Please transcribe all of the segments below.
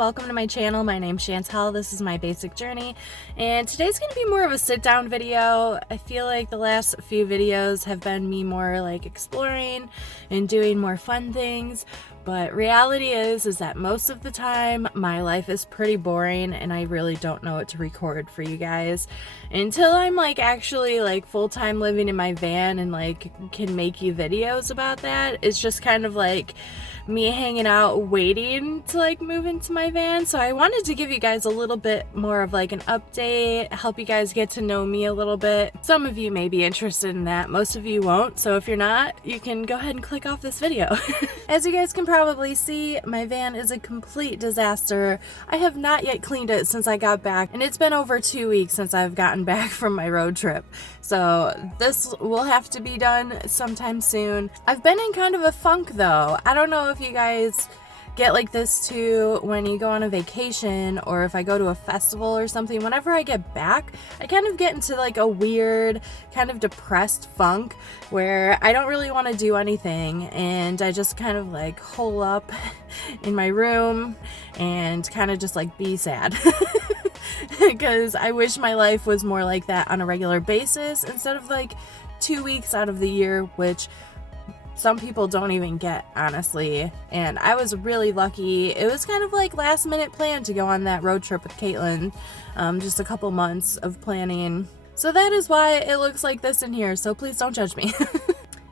welcome to my channel. My name's Chantel. This is my basic journey, and today's going to be more of a sit-down video. I feel like the last few videos have been me more like exploring and doing more fun things, but reality is that most of the time my life is pretty boring and I really don't know what to record for you guys until I'm like actually like full-time living in my van and like can make you videos about that. It's just kind of like me hanging out waiting to like move into my van. So I wanted to give you guys a little bit more of like an update, help you guys get to know me a little bit. Some of you may be interested in that, most of you won't, so if you're not, you can go ahead and click off this video. As you guys can probably see, my van is a complete disaster. I have not yet cleaned it since I got back, and it's been over 2 weeks since I've gotten back from my road trip, so this will have to be done sometime soon. I've been in kind of a funk though. I don't know if you guys get like this too when you go on a vacation, or if I go to a festival or something. Whenever I get back, I kind of get into like a weird kind of depressed funk where I don't really want to do anything, and I just kind of like hole up in my room and kind of just like be sad. Because I wish my life was more like that on a regular basis instead of like 2 weeks out of the year, which some people don't even get, honestly. And I was really lucky. It was kind of like last minute plan to go on that road trip with Caitlin. Just a couple months of planning. So that is why it looks like this in here, so please don't judge me.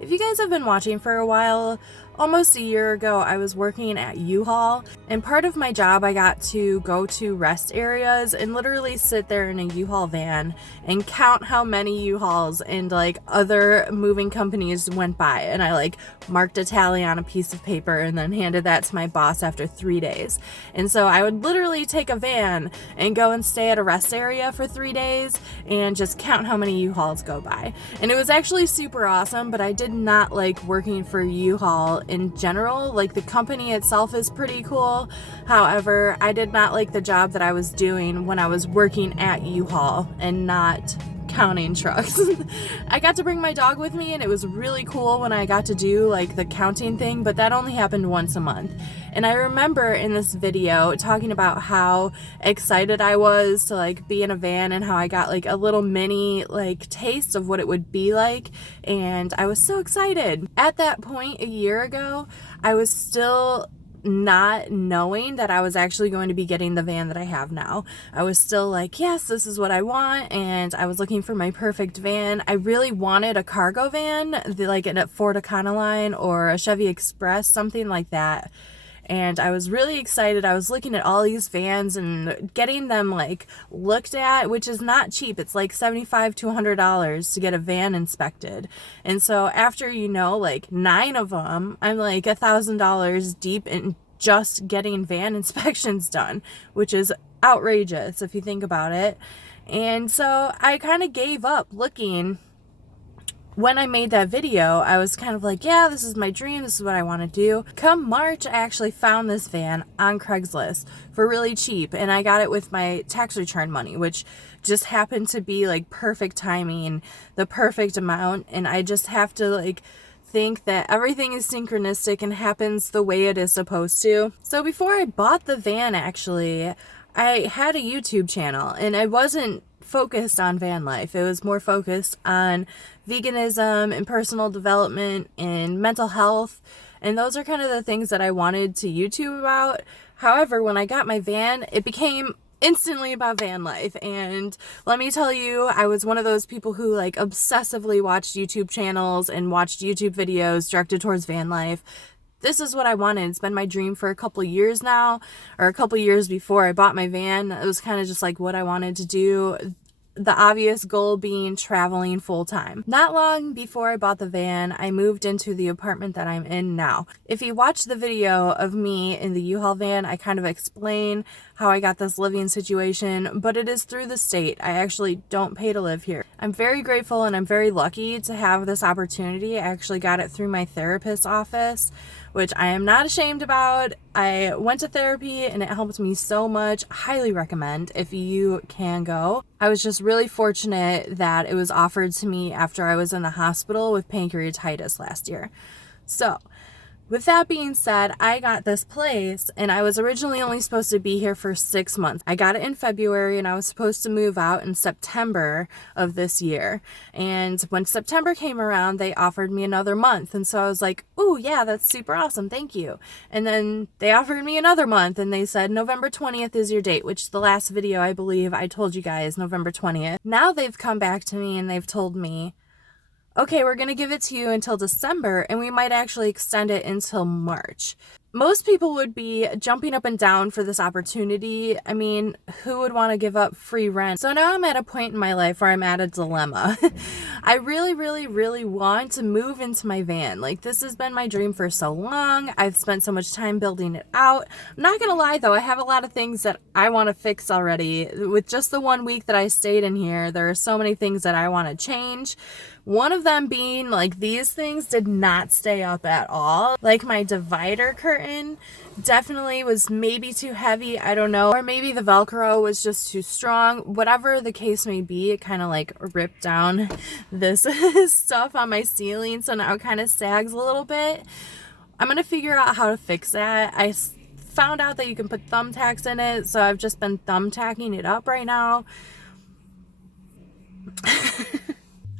If you guys have been watching for a while, almost a year ago I was working at U-Haul, and part of my job I got to go to rest areas and literally sit there in a U-Haul van and count how many U-Hauls and like other moving companies went by, and I like marked a tally on a piece of paper and then handed that to my boss after 3 days. And so I would literally take a van and go and stay at a rest area for 3 days and just count how many U-Hauls go by. And it was actually super awesome, but I did not like working for U-Haul in general. Like, the company itself is pretty cool. However, I did not like the job that I was doing when I was working at U-Haul and not counting trucks. I got to bring my dog with me, and it was really cool when I got to do like the counting thing, but that only happened once a month. And I remember in this video talking about how excited I was to like be in a van and how I got like a little mini like taste of what it would be like, and I was so excited. At that point a year ago, I was still not knowing that I was actually going to be getting the van that I have now. I was still like, yes, this is what I want, and I was looking for my perfect van. I really wanted a cargo van, like a Ford Econoline or a Chevy Express, something like that. And I was really excited. I was looking at all these vans and getting them like looked at, which is not cheap. It's like $75 to $100 to get a van inspected. And so after, like 9 of them, I'm like $1,000 deep in just getting van inspections done, which is outrageous if you think about it. And so I kind of gave up looking. When I made that video, I was kind of like, yeah, this is my dream, this is what I want to do. Come March, I actually found this van on Craigslist for really cheap, and I got it with my tax return money, which just happened to be like perfect timing, the perfect amount, and I just have to like think that everything is synchronistic and happens the way it is supposed to. So before I bought the van, actually, I had a YouTube channel, and I wasn't focused on van life. It was more focused on veganism and personal development and mental health, and those are kind of the things that I wanted to YouTube about. However, when I got my van, it became instantly about van life, and let me tell you, I was one of those people who like obsessively watched YouTube channels and watched YouTube videos directed towards van life. This is what I wanted. It's been my dream for a couple years now, or a couple years before I bought my van. It was kind of just like what I wanted to do. The obvious goal being traveling full time. Not long before I bought the van, I moved into the apartment that I'm in now. If you watch the video of me in the U-Haul van, I kind of explain how I got this living situation, but it is through the state. I actually don't pay to live here. I'm very grateful and I'm very lucky to have this opportunity. I actually got it through my therapist's office, which I am not ashamed about. I went to therapy and it helped me so much. Highly recommend if you can go. I was just really fortunate that it was offered to me after I was in the hospital with pancreatitis last year. So With that being said, I got this place and I was originally only supposed to be here for 6 months. I got it in February and I was supposed to move out in September of this year. And when September came around, they offered me another month. And so I was like, "Ooh, yeah, that's super awesome. Thank you." And then they offered me another month and they said November 20th is your date, which the last video I believe I told you guys November 20th. Now they've come back to me and they've told me, "Okay, we're going to give it to you until December, and we might actually extend it until March." Most people would be jumping up and down for this opportunity. I mean, who would want to give up free rent? So now I'm at a point in my life where I'm at a dilemma. I really, really, really want to move into my van. Like, this has been my dream for so long. I've spent so much time building it out. I'm not going to lie, though, I have a lot of things that I want to fix already. With just the 1 week that I stayed in here, there are so many things that I want to change. One of them being, like, these things did not stay up at all. Like, my divider curtain definitely was maybe too heavy, I don't know. Or maybe the Velcro was just too strong. Whatever the case may be, it kind of like ripped down this stuff on my ceiling, so now it kind of sags a little bit. I'm gonna figure out how to fix that. I found out that you can put thumbtacks in it, so I've just been thumbtacking it up right now.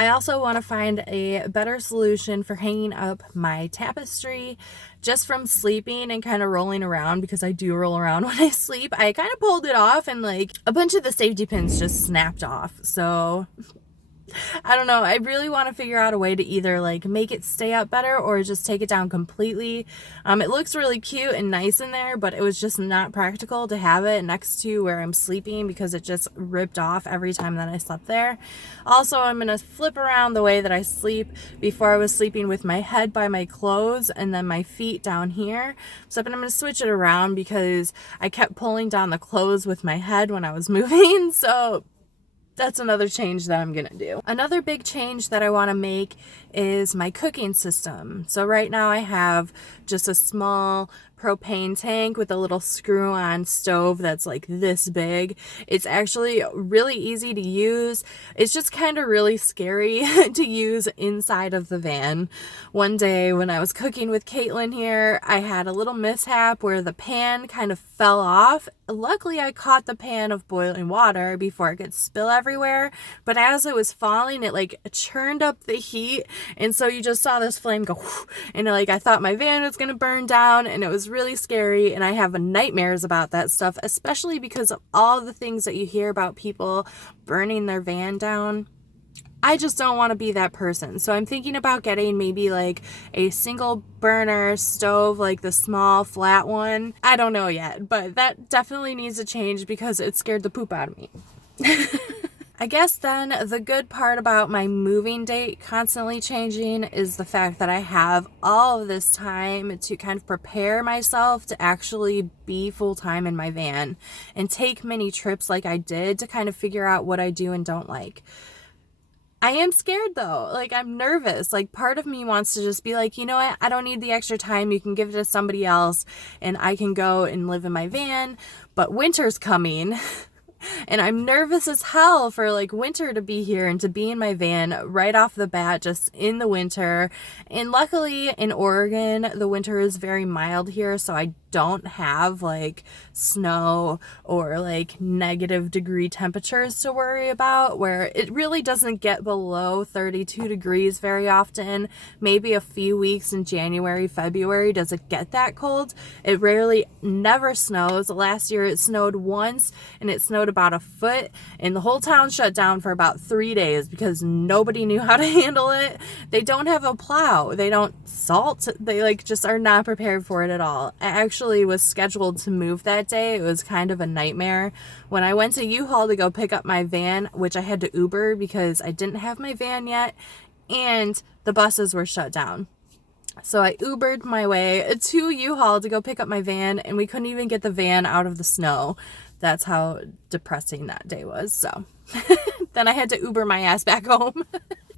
I also want to find a better solution for hanging up my tapestry just from sleeping and kind of rolling around, because I do roll around when I sleep. I kind of pulled it off and like a bunch of the safety pins just snapped off. So I don't know. I really want to figure out a way to either like make it stay up better or just take it down completely. It looks really cute and nice in there, but it was just not practical to have it next to where I'm sleeping because it just ripped off every time that I slept there. Also, I'm going to flip around the way that I sleep. Before I was sleeping with my head by my clothes and then my feet down here. So I'm going to switch it around because I kept pulling down the clothes with my head when I was moving. So that's another change that I'm gonna do. Another big change that I want to make is my cooking system. So right now I have just a small propane tank with a little screw-on stove that's like this big. It's actually really easy to use. It's just kind of really scary to use inside of the van. One day when I was cooking with Caitlin here, I had a little mishap where the pan kind of fell off. Luckily, I caught the pan of boiling water before it could spill everywhere, but as it was falling, it like churned up the heat, and so you just saw this flame go whoosh, and like I thought my van was gonna burn down, and it was really scary, and I have nightmares about that stuff, especially because of all the things that you hear about people burning their van down. I just don't want to be that person. So I'm thinking about getting maybe like a single burner stove, like the small flat one. I don't know yet, but that definitely needs to change because it scared the poop out of me. I guess then the good part about my moving date constantly changing is the fact that I have all of this time to kind of prepare myself to actually be full-time in my van and take many trips like I did to kind of figure out what I do and don't like. I am scared though. Like, I'm nervous. Like, part of me wants to just be like, you know what? I don't need the extra time. You can give it to somebody else and I can go and live in my van. But winter's coming. And I'm nervous as hell for like winter to be here and to be in my van right off the bat, just in the winter. And luckily in Oregon, the winter is very mild here, so I don't have like snow or like -degree temperatures to worry about, where it really doesn't get below 32 degrees very often. Maybe a few weeks in January, February does it get that cold. It rarely, never snows. Last year it snowed once and it snowed about a foot, and the whole town shut down for about 3 days because nobody knew how to handle it. They don't have a plow. They don't salt. They like just are not prepared for it at all. I actually was scheduled to move that day. It was kind of a nightmare. When I went to U-Haul to go pick up my van, which I had to Uber because I didn't have my van yet, and the buses were shut down. So I Ubered my way to U-Haul to go pick up my van, and we couldn't even get the van out of the snow. That's how depressing that day was. So then I had to Uber my ass back home.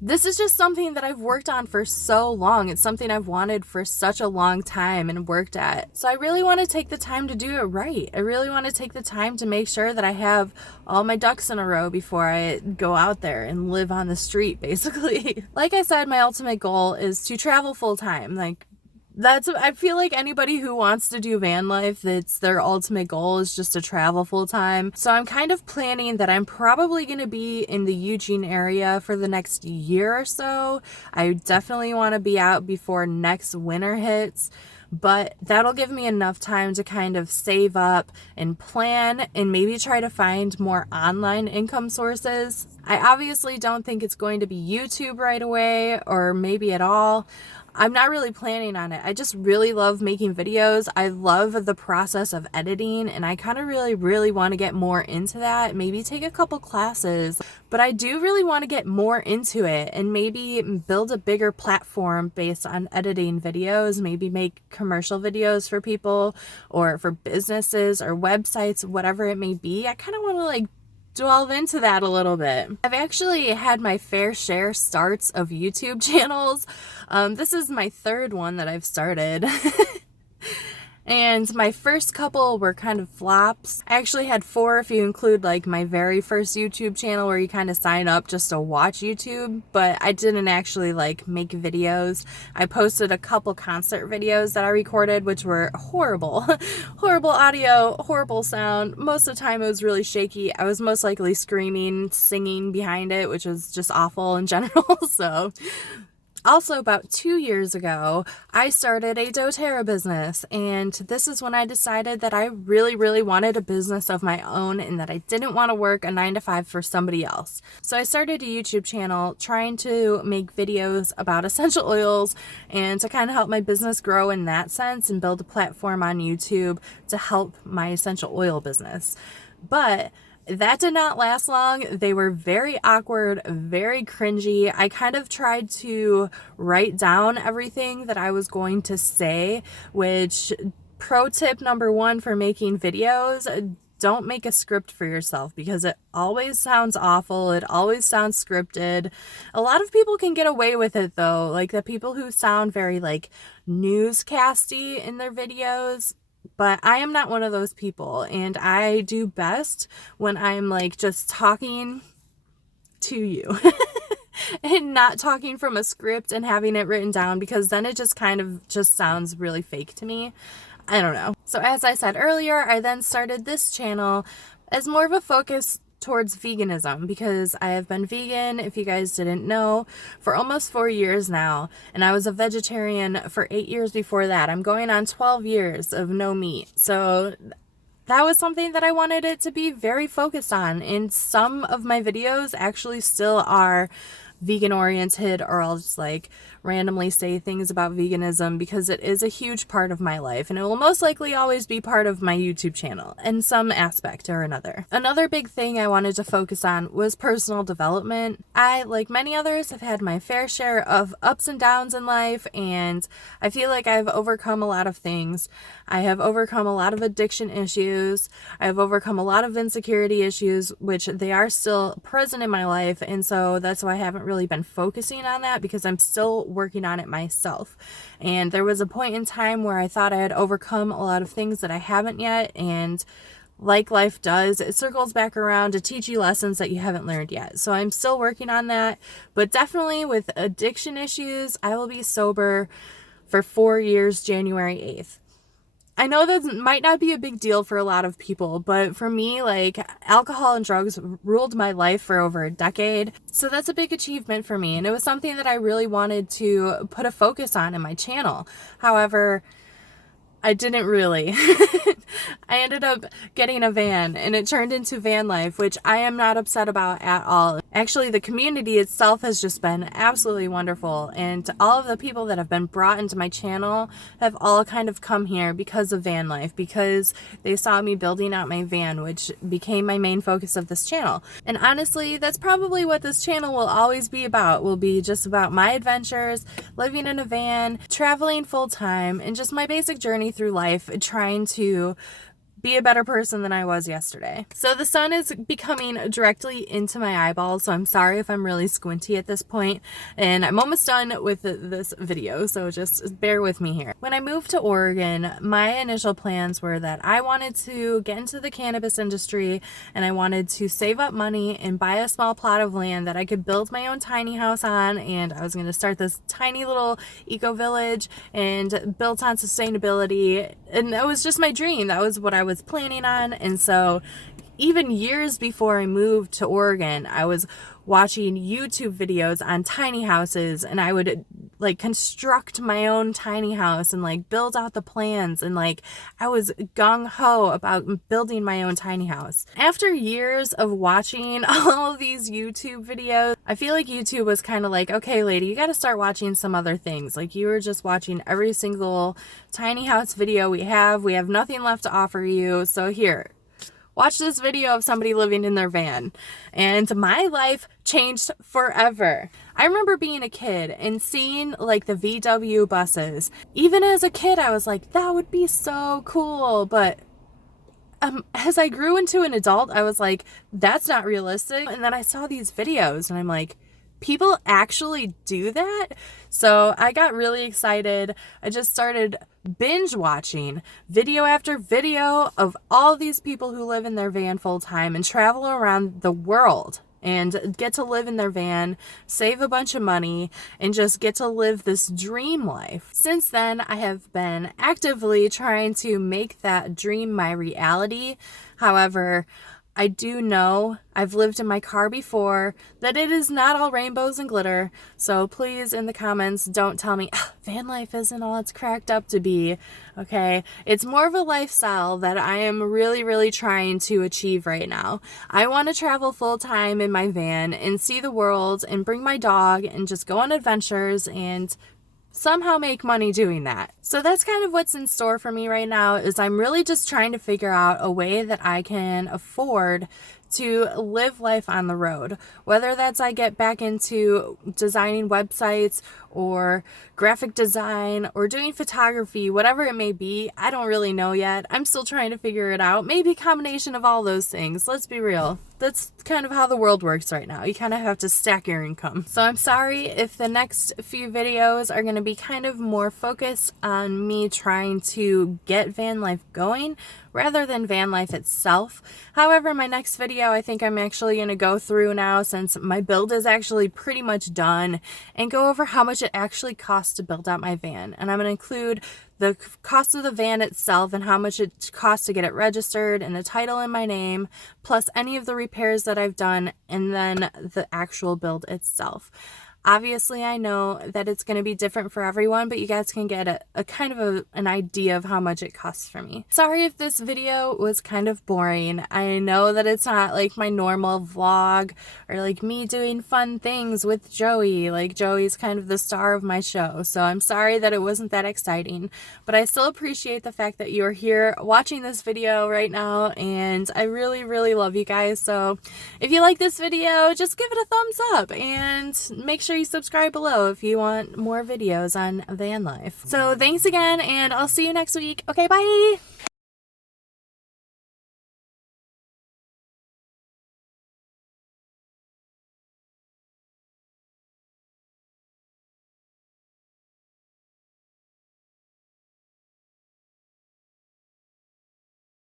This is just something that I've worked on for so long. It's something I've wanted for such a long time and worked at. So I really want to take the time to do it right. I really want to take the time to make sure that I have all my ducks in a row before I go out there and live on the street, basically. Like I said, my ultimate goal is to travel full time. Like, I feel like anybody who wants to do van life, that's their ultimate goal, is just to travel full time. So I'm kind of planning that I'm probably going to be in the Eugene area for the next year or so. I definitely want to be out before next winter hits, but that'll give me enough time to kind of save up and plan and maybe try to find more online income sources. I obviously don't think it's going to be YouTube right away, or maybe at all. I'm not really planning on it. I just really love making videos. I love the process of editing, and I kind of really want to get more into that. Maybe take a couple classes, but I do really want to get more into it and maybe build a bigger platform based on editing videos, maybe make commercial videos for people or for businesses or websites, whatever it may be. I kind of want to delve into that a little bit. I've actually had my fair share starts of YouTube channels. This is my third one that I've started. And my first couple were kind of flops. I actually had 4 if you include like my very first YouTube channel where you kind of sign up just to watch YouTube, but I didn't actually like make videos. I posted a couple concert videos that I recorded, which were horrible. Horrible audio, horrible sound. Most of the time it was really shaky. I was most likely screaming, singing behind it, which was just awful in general. So also, about 2 years ago, I started a doTERRA business, and this is when I decided that I really wanted a business of my own and that I didn't want to work a 9-to-5 for somebody else. So I started a YouTube channel trying to make videos about essential oils and to kind of help my business grow in that sense and build a platform on YouTube to help my essential oil business. But that did not last long. They were very awkward, very cringy. I kind of tried to write down everything that I was going to say, which, pro tip number 1 for making videos, don't make a script for yourself because it always sounds awful. It always sounds scripted. A lot of people can get away with it though, like the people who sound very like newscasty in their videos. But I am not one of those people, and I do best when I'm like just talking to you and not talking from a script and having it written down, because then it just kind of just sounds really fake to me. I don't know. So as I said earlier, I then started this channel as more of a focus towards veganism, because I have been vegan, if you guys didn't know, for almost 4 years now, and I was a vegetarian for 8 years before that. I'm going on 12 years of no meat. So that was something that I wanted it to be very focused on, and some of my videos actually still are vegan oriented, or I'll just like randomly say things about veganism because it is a huge part of my life, and it will most likely always be part of my YouTube channel in some aspect or another. Another big thing I wanted to focus on was personal development. I, like many others, have had my fair share of ups and downs in life, and I feel like I've overcome a lot of things. I have overcome a lot of addiction issues. I have overcome a lot of insecurity issues, which they are still present in my life, and so that's why I haven't really been focusing on that, because I'm still working on it myself. And there was a point in time where I thought I had overcome a lot of things that I haven't yet, and like life does, it circles back around to teach you lessons that you haven't learned yet. So I'm still working on that, but definitely with addiction issues, I will be sober for 4 years, January 8th. I know that might not be a big deal for a lot of people, but for me, like, alcohol and drugs ruled my life for over a decade. So that's a big achievement for me, and it was something that I really wanted to put a focus on in my channel. However, I didn't really. I ended up getting a van, and it turned into van life, which I am not upset about at all. Actually, the community itself has just been absolutely wonderful, and all of the people that have been brought into my channel have all kind of come here because of van life, because they saw me building out my van, which became my main focus of this channel. And honestly, that's probably what this channel will always be about. Will be just about my adventures, living in a van, traveling full time, and just my basic journey through life, trying to be a better person than I was yesterday. So the sun is becoming directly into my eyeballs, so I'm sorry if I'm really squinty at this point, and I'm almost done with this video, so just bear with me here. When I moved to Oregon, my initial plans were that I wanted to get into the cannabis industry, and I wanted to save up money and buy a small plot of land that I could build my own tiny house on, and I was going to start this tiny little eco village and built on sustainability, and that was just my dream. That was what I was planning on. And so even years before I moved to Oregon, I was watching YouTube videos on tiny houses, and I would like construct my own tiny house and like build out the plans, and like I was gung-ho about building my own tiny house. After years of watching all of these YouTube videos, I feel like YouTube was kind of like, okay lady, you got to start watching some other things. Like, you were just watching every single tiny house video we have nothing left to offer you, so here, watch this video of somebody living in their van. And my life changed forever. I remember being a kid and seeing like the VW buses. Even as a kid, I was like, that would be so cool. But as I grew into an adult, I was like, that's not realistic. And then I saw these videos and I'm like, people actually do that? So I got really excited. I just started binge watching video after video of all these people who live in their van full time and travel around the world and get to live in their van, save a bunch of money, and just get to live this dream life. Since then, I have been actively trying to make that dream my reality. However, I do know, I've lived in my car before, that it is not all rainbows and glitter. So please, in the comments, don't tell me, van life isn't all it's cracked up to be. Okay? It's more of a lifestyle that I am really, really trying to achieve right now. I want to travel full time in my van and see the world and bring my dog and just go on adventures and somehow make money doing that. So that's kind of what's in store for me right now, is I'm really just trying to figure out a way that I can afford to live life on the road. Whether that's I get back into designing websites or graphic design or doing photography, whatever it may be, I don't really know yet. I'm still trying to figure it out. Maybe a combination of all those things. Let's be real. That's kind of how the world works right now. You kind of have to stack your income. So I'm sorry if the next few videos are going to be kind of more focused on me trying to get van life going rather than van life itself. However, my next video, I think I'm actually going to go through now, since my build is actually pretty much done, and go over how much it actually costs to build out my van. And I'm going to include the cost of the van itself and how much it costs to get it registered and the title in my name, plus any of the repairs that I've done, and then the actual build itself. Obviously, I know that it's going to be different for everyone, but you guys can get a kind of an idea of how much it costs for me. Sorry if this video was kind of boring. I know that it's not like my normal vlog or like me doing fun things with Joey. Like, Joey's kind of the star of my show, so I'm sorry that it wasn't that exciting, but I still appreciate the fact that you're here watching this video right now, and I really, really love you guys. So if you like this video, just give it a thumbs up and make sure you subscribe below if you want more videos on van life. So thanks again, and I'll see you next week. Okay, bye!